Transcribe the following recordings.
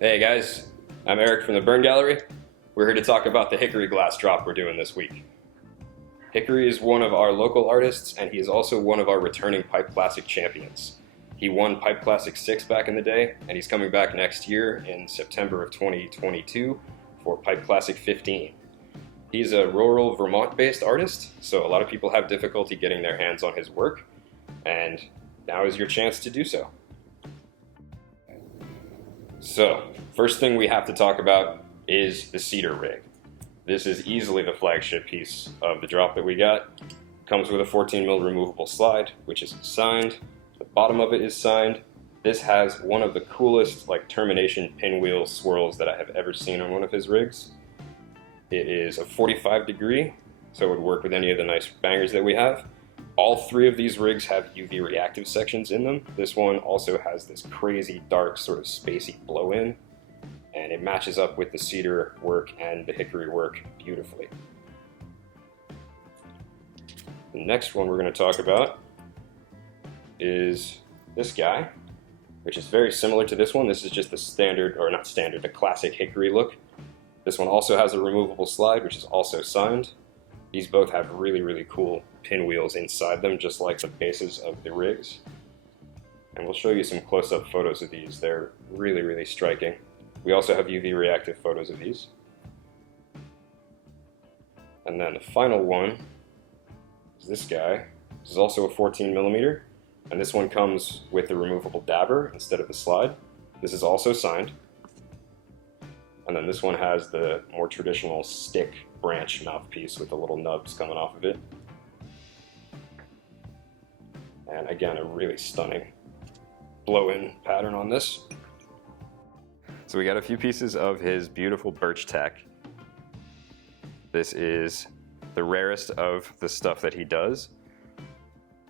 Hey guys, I'm Eric from the Burn Gallery. We're here to talk about the Hickory glass drop we're doing this week. Hickory is one of our local artists, and he is also one of our returning Pipe Classic champions. He won Pipe Classic 6 back in the day, and he's coming back next year in September of 2022 for Pipe Classic 15. He's a rural Vermont-based artist, so a lot of people have difficulty getting their hands on his work, and now is your chance to do so. So, first thing we have to talk about is the cedar rig. This is easily the flagship piece of the drop that we got. Comes with a 14mm removable slide, which is signed. The bottom of it is signed. This has one of the coolest termination pinwheel swirls that I have ever seen on one of his rigs. It is a 45 degree, so it would work with any of the nice bangers that we have. All three of these rigs have UV reactive sections in them. This one also has this crazy dark sort of spacey blow-in, and it matches up with the cedar work and the hickory work beautifully. The next one we're going to talk about is this guy, which is very similar to this one. This is just the standard, or not standard, the classic hickory look. This one also has a removable slide, which is also signed. These both have really, really cool pinwheels inside them, just like the bases of the rigs. And we'll show you some close-up photos of these. They're really, really striking. We also have UV reactive photos of these. And then the final one is this guy. This is also a 14mm, and this one comes with the removable dabber instead of the slide. This is also signed. And then this one has the more traditional stick branch mouthpiece with the little nubs coming off of it. And again, a really stunning blow-in pattern on this. So we got a few pieces of his beautiful birch tack. This is the rarest of the stuff that he does.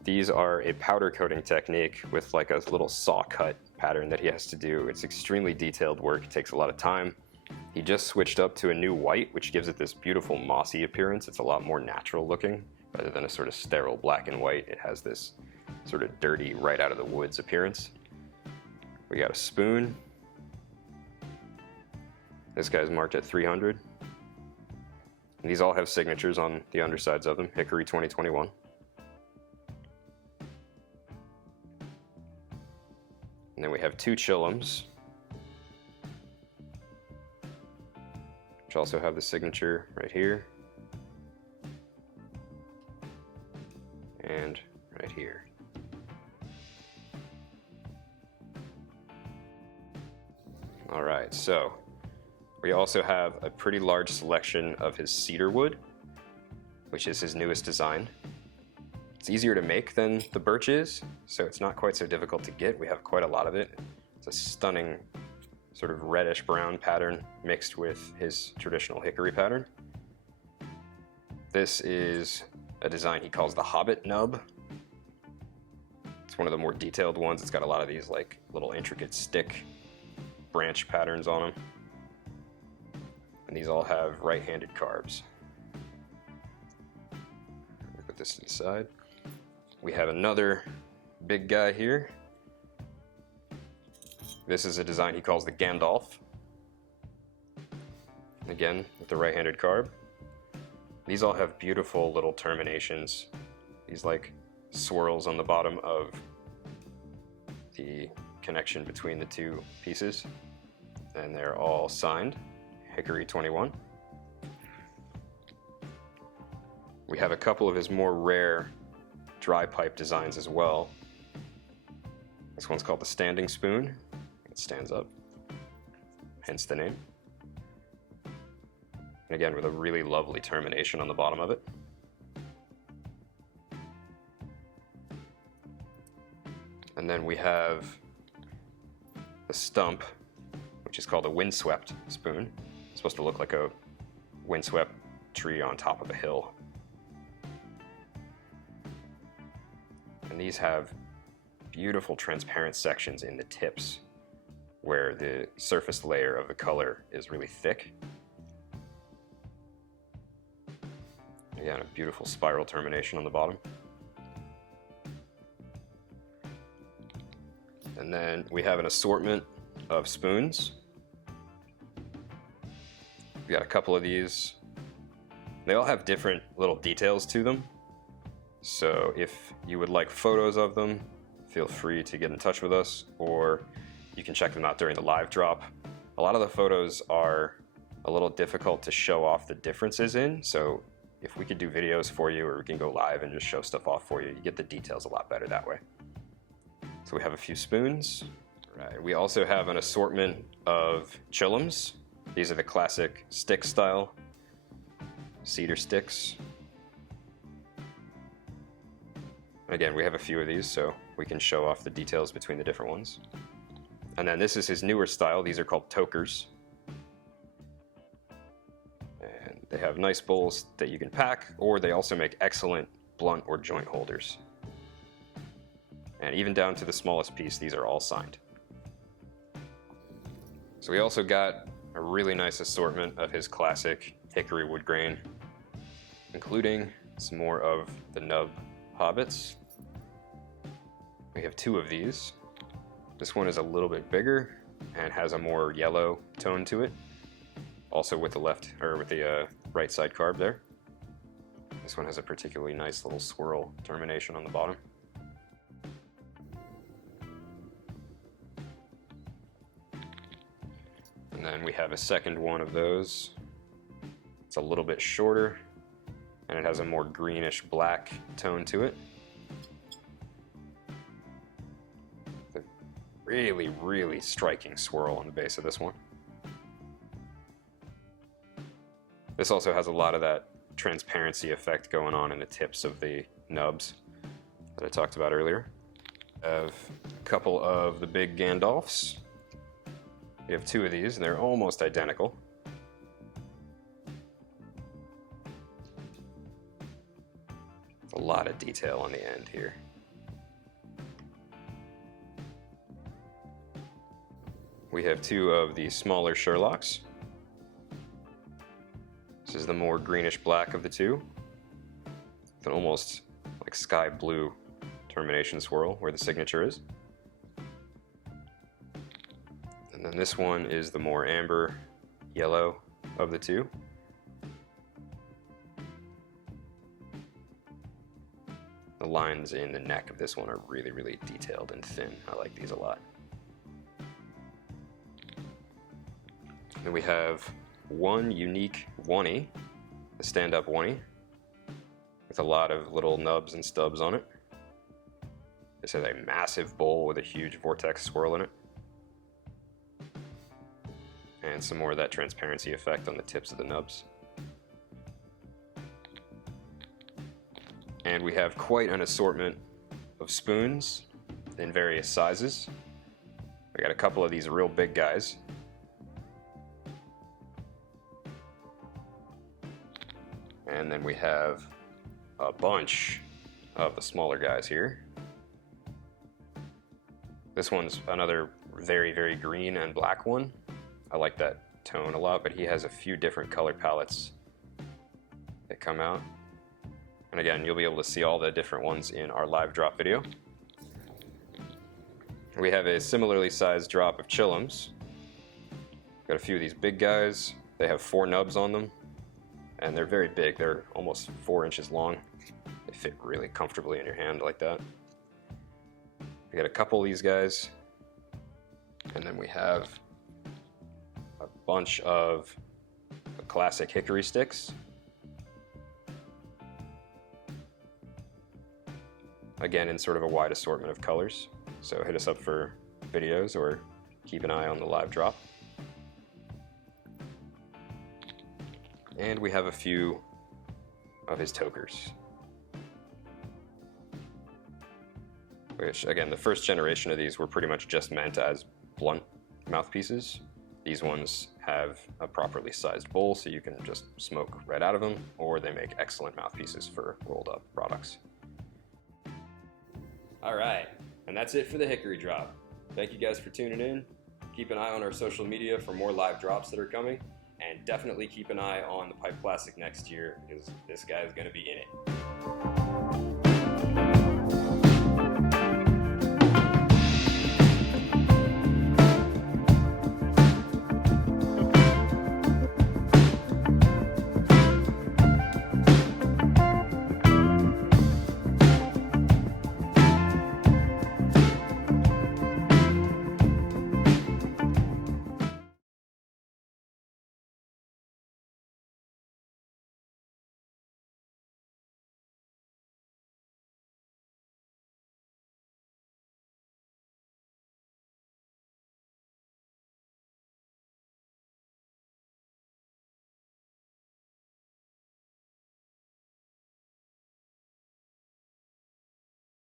These are a powder coating technique with like a little saw cut pattern that he has to do. It's extremely detailed work, it takes a lot of time. He just switched up to a new white, which gives it this beautiful mossy appearance. It's a lot more natural looking, rather than a sort of sterile black and white. It has this sort of dirty, right out of the woods appearance. We got a spoon. This guy's marked at 300. And these all have signatures on the undersides of them, Hickory 2021. And then we have two chillums, which also have the signature right here and right here. All right, so we also have a pretty large selection of his cedar wood, which is his newest design. It's easier to make than the birch is, so it's not quite so difficult to get. We have quite a lot of it. It's a stunning sort of reddish brown pattern mixed with his traditional hickory pattern. This is a design he calls the Hobbit nub. It's one of the more detailed ones. It's got a lot of these like little intricate stick branch patterns on them. And these all have right-handed carbs. Put this to the side. We have another big guy here. This is a design he calls the Gandalf. Again, with the right-handed carb. These all have beautiful little terminations. These like swirls on the bottom of the connection between the two pieces. And they're all signed, Hickory 21. We have a couple of his more rare dry pipe designs as well. This one's called the Standing Spoon. Stands up, hence the name. And again, with a really lovely termination on the bottom of it. And then we have the stump, which is called a windswept spoon. It's supposed to look like a windswept tree on top of a hill. And these have beautiful transparent sections in the tips, where the surface layer of the color is really thick. Again, a beautiful spiral termination on the bottom. And then we have an assortment of spoons. We got a couple of these. They all have different little details to them. So if you would like photos of them, feel free to get in touch with us, or you can check them out during the live drop. A lot of the photos are a little difficult to show off the differences in, so if we could do videos for you, or we can go live and just show stuff off for you, you get the details a lot better that way. So we have a few spoons. Right. We also have an assortment of chillums. These are the classic stick style cedar sticks. Again, we have a few of these, so we can show off the details between the different ones. And then this is his newer style. These are called tokers. And they have nice bowls that you can pack, or they also make excellent blunt or joint holders. And even down to the smallest piece, these are all signed. So we also got a really nice assortment of his classic hickory wood grain, including some more of the nub hobbits. We have two of these. This one is a little bit bigger and has a more yellow tone to it. Also with the right side carb there. This one has a particularly nice little swirl termination on the bottom. And then we have a second one of those. It's a little bit shorter and it has a more greenish black tone to it. Really, really striking swirl on the base of this one. This also has a lot of that transparency effect going on in the tips of the nubs that I talked about earlier. I have a couple of the big Gandalfs. We have two of these and they're almost identical. A lot of detail on the end here. We have two of the smaller Sherlocks. This is the more greenish black of the two, with an almost like sky blue termination swirl where the signature is. And then this one is the more amber yellow of the two. The lines in the neck of this one are really, really detailed and thin. I like these a lot. Then we have one unique oney, a stand-up oney, with a lot of little nubs and stubs on it. This is a massive bowl with a huge vortex swirl in it. And some more of that transparency effect on the tips of the nubs. And we have quite an assortment of spoons in various sizes. We got a couple of these real big guys. And then we have a bunch of the smaller guys here. This one's another very, very green and black one. I like that tone a lot, but he has a few different color palettes that come out. And again, you'll be able to see all the different ones in our live drop video. We have a similarly sized drop of chillums. Got a few of these big guys. They have 4 nubs on them, and they're very big. They're almost 4 inches long. They fit really comfortably in your hand like that. We got a couple of these guys, and then we have a bunch of the classic hickory sticks. Again, in sort of a wide assortment of colors. So hit us up for videos or keep an eye on the live drop. And we have a few of his tokers. Which, again, the first generation of these were pretty much just meant as blunt mouthpieces. These ones have a properly sized bowl so you can just smoke right out of them, or they make excellent mouthpieces for rolled up products. All right, and that's it for the Hickory drop. Thank you guys for tuning in. Keep an eye on our social media for more live drops that are coming, and definitely keep an eye on the Pipe Classic next year because this guy is going to be in it.